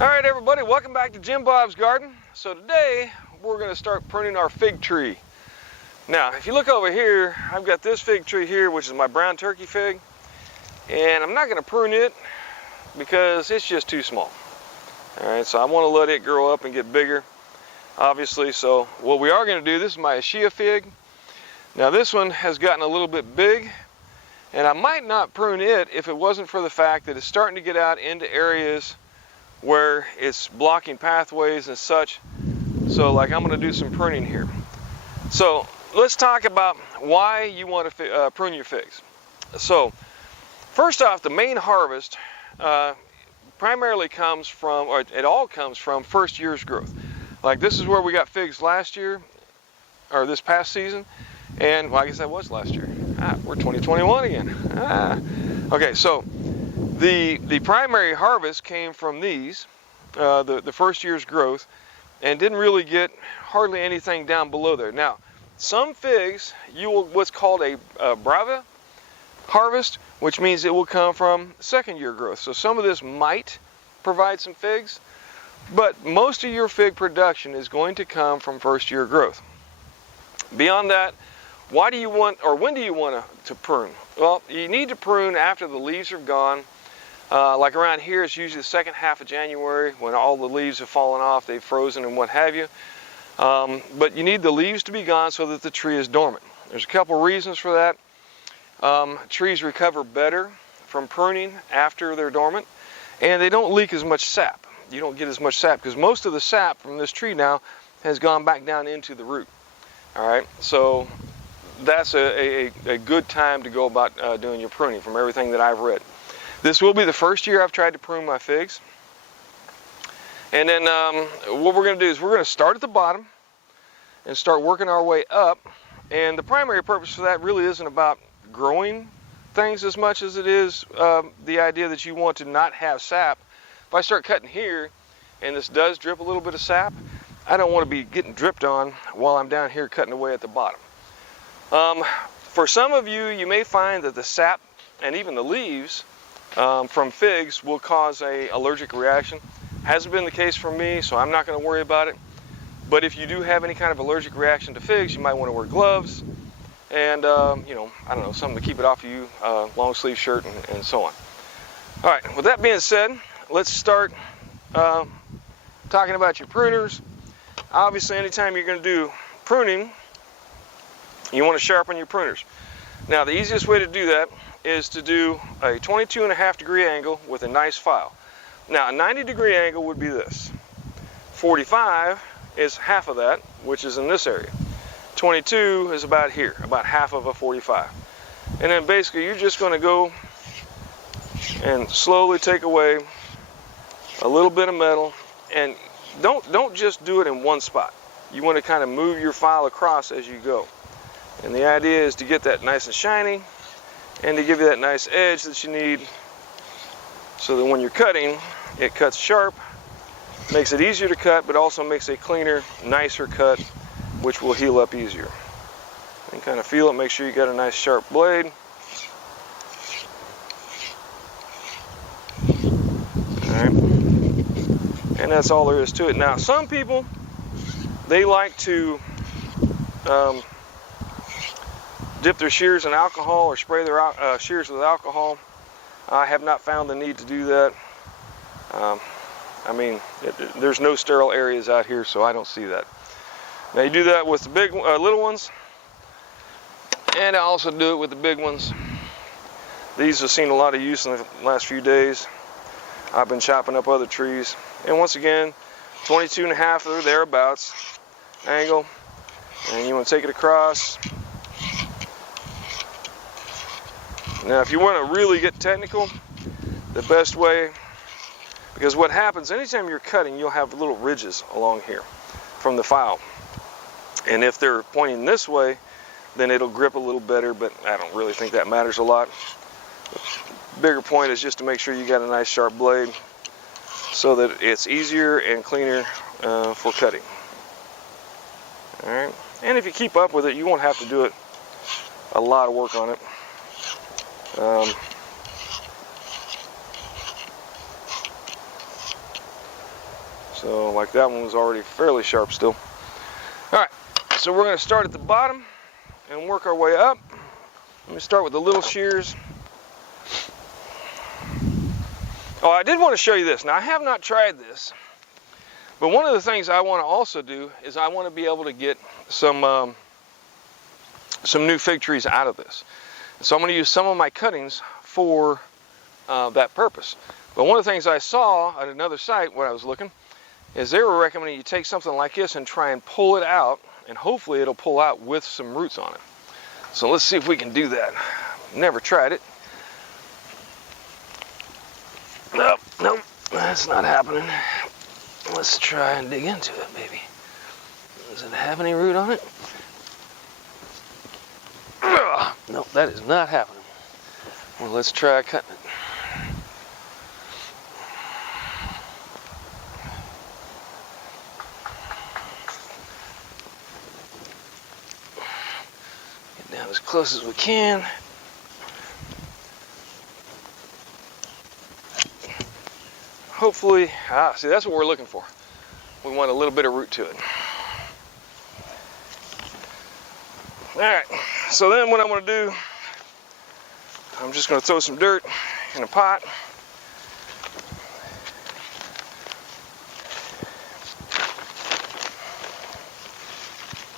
All right, everybody, welcome back to Jim Bob's Garden. So today we're going to start pruning our fig tree. Now, if you look over here, I've got this fig tree here, which is my brown turkey fig, and I'm not going to prune it because it's just too small. All right, so I want to let it grow up and get bigger, obviously. So what we are going to do, this is my Ashia fig. Now this one has gotten a little bit big, and I might not prune it if it wasn't for the fact that it's starting to get out into areas where it's blocking pathways and such. So like I'm going to do some pruning here. So let's talk about why you want to prune your figs. So first off, the main harvest primarily comes from, or it all comes from first year's growth. Like this is where we got figs last year, or this past season, and well, I guess that was last year. We're 2021 again. Okay, so the primary harvest came from these, the first year's growth, and didn't really get hardly anything down below there. Now, some figs, you will what's called a brava harvest, which means it will come from second year growth. So some of this might provide some figs, but most of your fig production is going to come from first year growth. Beyond that, why do you want, or when do you want to prune? Well, you need to prune after the leaves are gone. Like around here, it's usually the second half of January when all the leaves have fallen off, they've frozen and what have you. But you need the leaves to be gone so that the tree is dormant. There's a couple reasons for that. Trees recover better from pruning after they're dormant, and they don't leak as much sap. You don't get as much sap because most of the sap from this tree now has gone back down into the root. All right, so that's a good time to go about doing your pruning from everything that I've read. This will be the first year I've tried to prune my figs. And then what we're going to do is we're going to start at the bottom and start working our way up. And the primary purpose for that really isn't about growing things as much as it is the idea that you want to not have sap. If I start cutting here and this does drip a little bit of sap, I don't want to be getting dripped on while I'm down here cutting away at the bottom. For some of you, you may find that the sap and even the leaves from figs will cause an allergic reaction. Hasn't been the case for me, so I'm not going to worry about it. But if you do have any kind of allergic reaction to figs, you might want to wear gloves and, you know, I don't know, something to keep it off of you, long sleeve shirt and so on. All right, with that being said, let's start talking about your pruners. Obviously, anytime you're going to do pruning, you want to sharpen your pruners. Now, the easiest way to do that is to do a 22.5-degree angle with a nice file. Now, a 90-degree angle would be this. 45 is half of that, which is in this area. 22 is about here, about half of a 45. And then basically you're just going to go and slowly take away a little bit of metal, and don't just do it in one spot. You want to kind of move your file across as you go. And the idea is to get that nice and shiny and to give you that nice edge that you need so that when you're cutting, it cuts sharp, makes it easier to cut, but also makes a cleaner, nicer cut, which will heal up easier. And kind of feel it, make sure you got a nice sharp blade. All right. And that's all there is to it. Now, some people, they like to dip their shears in alcohol or spray their shears with alcohol. I have not found the need to do that. I mean, there's no sterile areas out here, so I don't see that. Now you do that with the big, little ones, and I also do it with the big ones. These have seen a lot of use in the last few days. I've been chopping up other trees, and once again, 22.5 or thereabouts angle, and you want to take it across. Now, if you want to really get technical, the best way, because what happens anytime you're cutting, you'll have little ridges along here from the file. And if they're pointing this way, then it'll grip a little better, but I don't really think that matters a lot. The bigger point is just to make sure you got a nice sharp blade so that it's easier and cleaner for cutting. All right, and if you keep up with it, you won't have to do it a lot of work on it. So like that one was already fairly sharp still. All right, so we're going to start at the bottom and work our way up. Let me start with the little shears. Oh, I did want to show you this. Now, I have not tried this, but one of the things I want to also do is I want to be able to get some new fig trees out of this. So I'm going to use some of my cuttings for that purpose. But one of the things I saw at another site when I was looking is they were recommending you take something like this and try and pull it out, and hopefully it'll pull out with some roots on it. So let's see if we can do that. Never tried it. Nope, that's not happening. Let's try and dig into it, maybe. Does it have any root on it? Nope, that is not happening. Well, let's try cutting it. Get down as close as we can. Hopefully, see, that's what we're looking for. We want a little bit of root to it. All right, so then what I'm going to do, I'm just going to throw some dirt in a pot.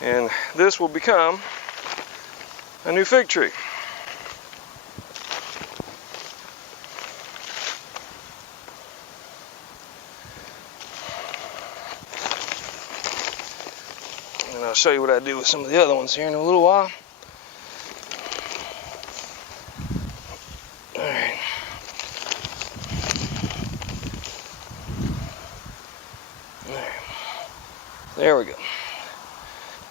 And this will become a new fig tree. And I'll show you what I do with some of the other ones here in a little while. All right. All right. There we go.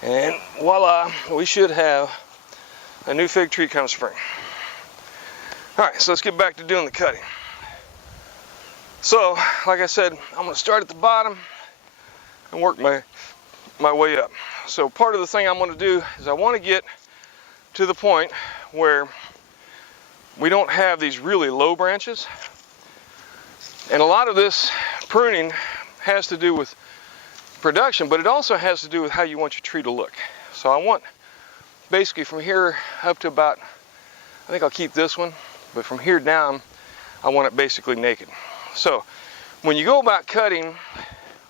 And voila, we should have a new fig tree come spring. All right, so let's get back to doing the cutting. So, like I said, I'm going to start at the bottom and work my way up. So part of the thing I'm going to do is I want to get to the point where we don't have these really low branches. And a lot of this pruning has to do with production, but it also has to do with how you want your tree to look. So I want basically from here up to about, I think I'll keep this one, but from here down, I want it basically naked. So when you go about cutting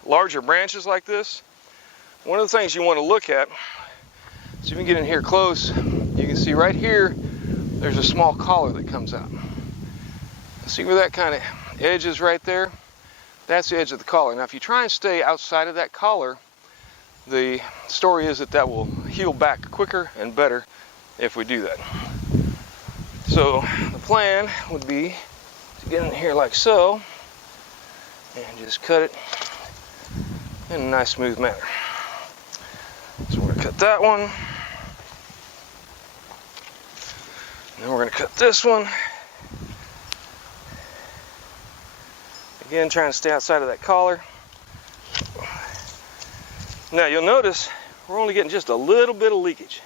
larger branches like this, one of the things you want to look at, so if you can get in here close, you can see right here, there's a small collar that comes out. See where that kind of edge is right there? That's the edge of the collar. Now if you try and stay outside of that collar, the story is that will heal back quicker and better if we do that. So the plan would be to get in here like so, and just cut it in a nice smooth manner. So we're going to cut that one. Then we're going to cut this one. Again, trying to stay outside of that collar. Now you'll notice we're only getting just a little bit of leakage.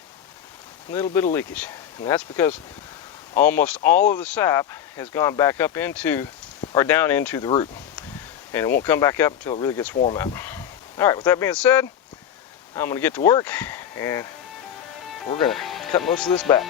A little bit of leakage. And that's because almost all of the sap has gone back up into, or down into the root. And it won't come back up until it really gets warm out. All right, with that being said, I'm going to get to work and we're going to cut most of this back.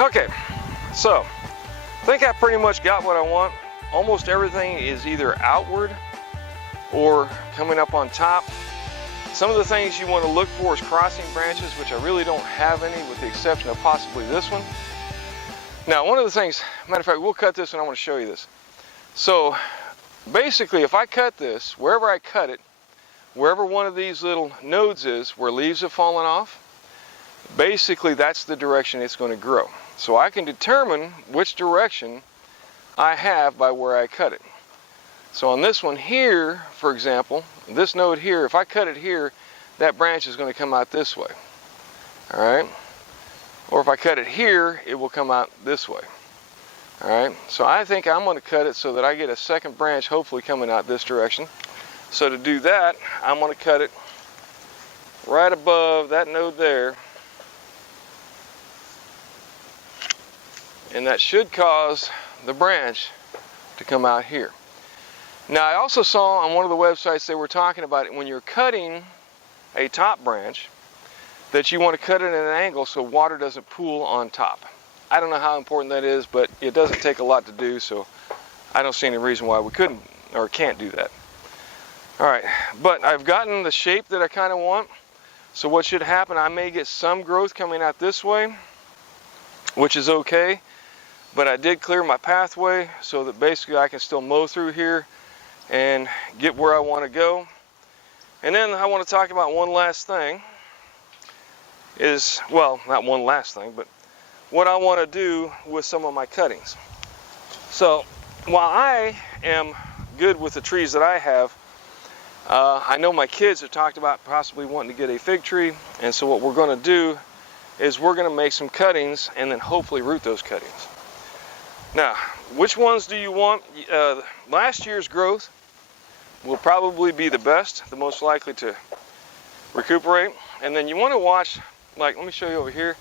Okay, so I think I pretty much got what I want. Almost everything is either outward or coming up on top. Some of the things you want to look for is crossing branches, which I really don't have any with the exception of possibly this one. Now, one of the things, matter of fact, we'll cut this and I want to show you this. So basically, if I cut this, wherever I cut it, wherever one of these little nodes is where leaves have fallen off, basically that's the direction it's going to grow. So I can determine which direction I have by where I cut it. So on this one here, for example, this node here, if I cut it here, that branch is going to come out this way. All right? Or if I cut it here, it will come out this way. All right? So I think I'm going to cut it so that I get a second branch hopefully coming out this direction. So to do that, I'm going to cut it right above that node there. And that should cause the branch to come out here. Now I also saw on one of the websites they were talking about it when you're cutting a top branch that you want to cut it at an angle so water doesn't pool on top. I don't know how important that is, but it doesn't take a lot to do, so I don't see any reason why we couldn't or can't do that. Alright, but I've gotten the shape that I kind of want. So what should happen, I may get some growth coming out this way, which is okay, but I did clear my pathway so that basically I can still mow through here and get where I want to go. And then I want to talk about one last thing is, well, not one last thing, but what I want to do with some of my cuttings. So while I am good with the trees that I have, I know my kids have talked about possibly wanting to get a fig tree, and so what we're going to do is we're going to make some cuttings and then hopefully root those cuttings. Now, which ones do you want? Last year's growth will probably be the best, the most likely to recuperate. And then you want to watch, like, let me show you over here.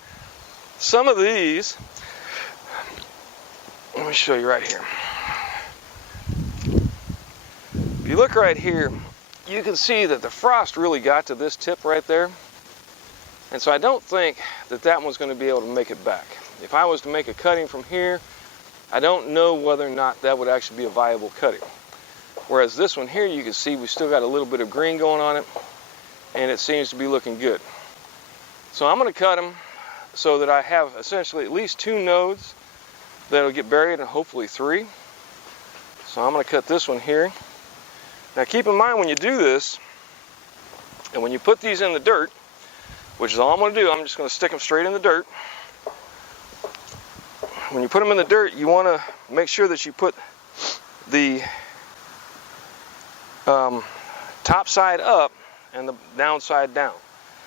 Some of these, let me show you right here. If you look right here, you can see that the frost really got to this tip right there. And so I don't think that that one's going to be able to make it back. If I was to make a cutting from here, I don't know whether or not that would actually be a viable cutting. Whereas this one here, you can see we still got a little bit of green going on it, and it seems to be looking good. So I'm going to cut them so that I have essentially at least 2 nodes that'll get buried, and hopefully 3. So I'm going to cut this one here. Now keep in mind when you do this, and when you put these in the dirt, which is all I'm going to do, I'm just going to stick them straight in the dirt. When you put them in the dirt, you want to make sure that you put the top side up and the down side down.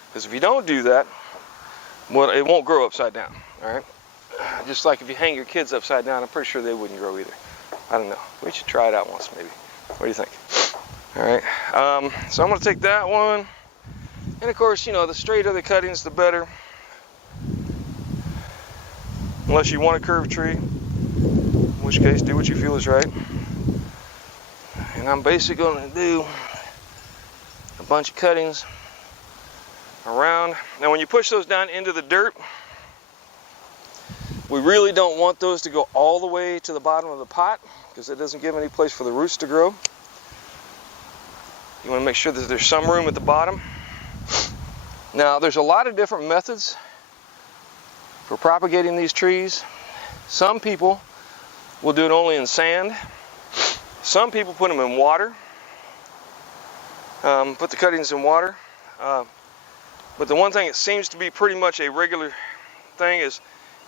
Because if you don't do that, well, it won't grow upside down. All right? Just like if you hang your kids upside down, I'm pretty sure they wouldn't grow either. I don't know. We should try it out once maybe. What do you think? All right. So I'm going to take that one. And of course, you know, the straighter the cuttings, the better. Unless you want a curved tree, in which case do what you feel is right. And I'm basically going to do a bunch of cuttings around. Now when you push those down into the dirt, we really don't want those to go all the way to the bottom of the pot because it doesn't give any place for the roots to grow. You want to make sure that there's some room at the bottom. Now there's a lot of different methods for propagating these trees. Some people will do it only in sand. Some people put them in water. Put the cuttings in water. But the one thing that seems to be pretty much a regular thing is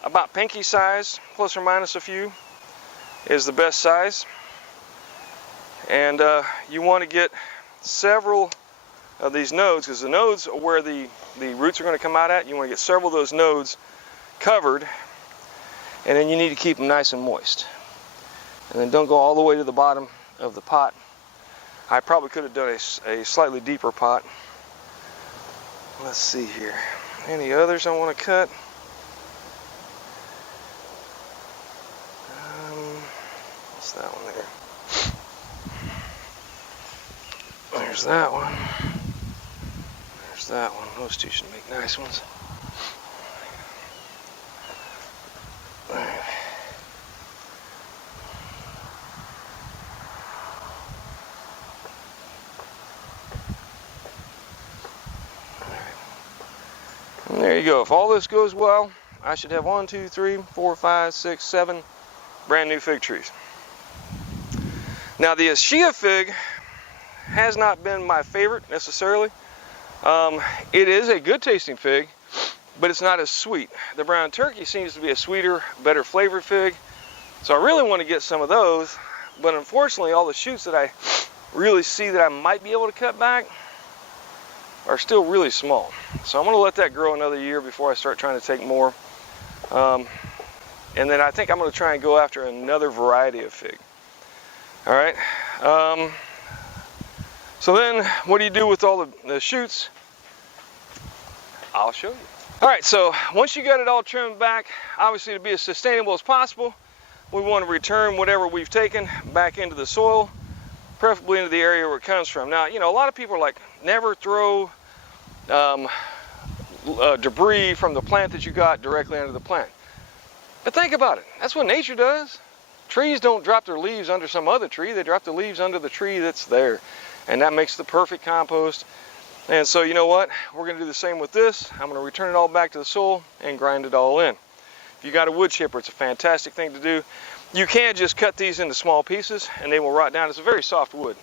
about pinky size, plus or minus a few, is the best size. And you want to get several of these nodes, because the nodes are where the roots are going to come out at. You want to get several of those nodes covered, and then you need to keep them nice and moist. And then don't go all the way to the bottom of the pot. I probably could have done a slightly deeper pot. Let's see here. Any others I want to cut? What's that one there? There's that one. There's that one. Those two should make nice ones. And there you go. If all this goes well, I should have 1, 2, 3, 4, 5, 6, 7 brand new fig trees. Now the Ashia fig has not been my favorite necessarily. It is a good tasting fig, but it's not as sweet. The brown turkey seems to be a sweeter, better flavored fig. So I really want to get some of those, but unfortunately all the shoots that I really see that I might be able to cut back are still really small. So I'm going to let that grow another year before I start trying to take more. And then I think I'm going to try and go after another variety of fig. All right. So then what do you do with all the shoots? I'll show you. All right, so once you got it all trimmed back, obviously to be as sustainable as possible, we want to return whatever we've taken back into the soil, preferably into the area where it comes from. Now, you know, a lot of people are like, never throw debris from the plant that you got directly under the plant. But think about it. That's what nature does. Trees don't drop their leaves under some other tree. They drop the leaves under the tree that's there. And that makes the perfect compost. And so you know what? We're going to do the same with this. I'm going to return it all back to the soil and grind it all in. If you got a wood chipper, it's a fantastic thing to do. You can just cut these into small pieces and they will rot down. It's a very soft wood.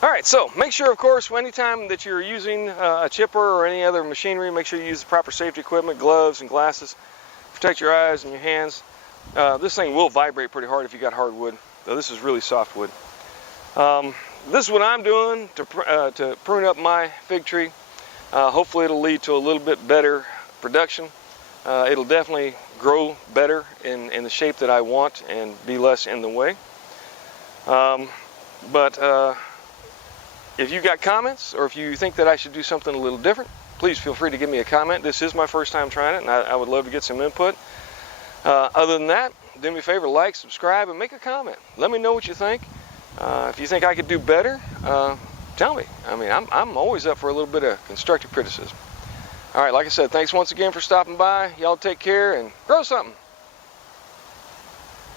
All right, so make sure, of course, anytime that you're using a chipper or any other machinery, make sure you use the proper safety equipment, gloves and glasses. Protect your eyes and your hands. This thing will vibrate pretty hard if you got hardwood, though this is really soft wood. This is what I'm doing to prune up my fig tree. Hopefully it'll lead to a little bit better production. It'll definitely grow better in the shape that I want and be less in the way. If you got comments, or if you think that I should do something a little different, please feel free to give me a comment. This is my first time trying it, and I would love to get some input. Other than that, do me a favor, like, subscribe, and make a comment. Let me know what you think. If you think I could do better, tell me. I mean, I'm always up for a little bit of constructive criticism. All right, like I said, thanks once again for stopping by. Y'all take care and grow something.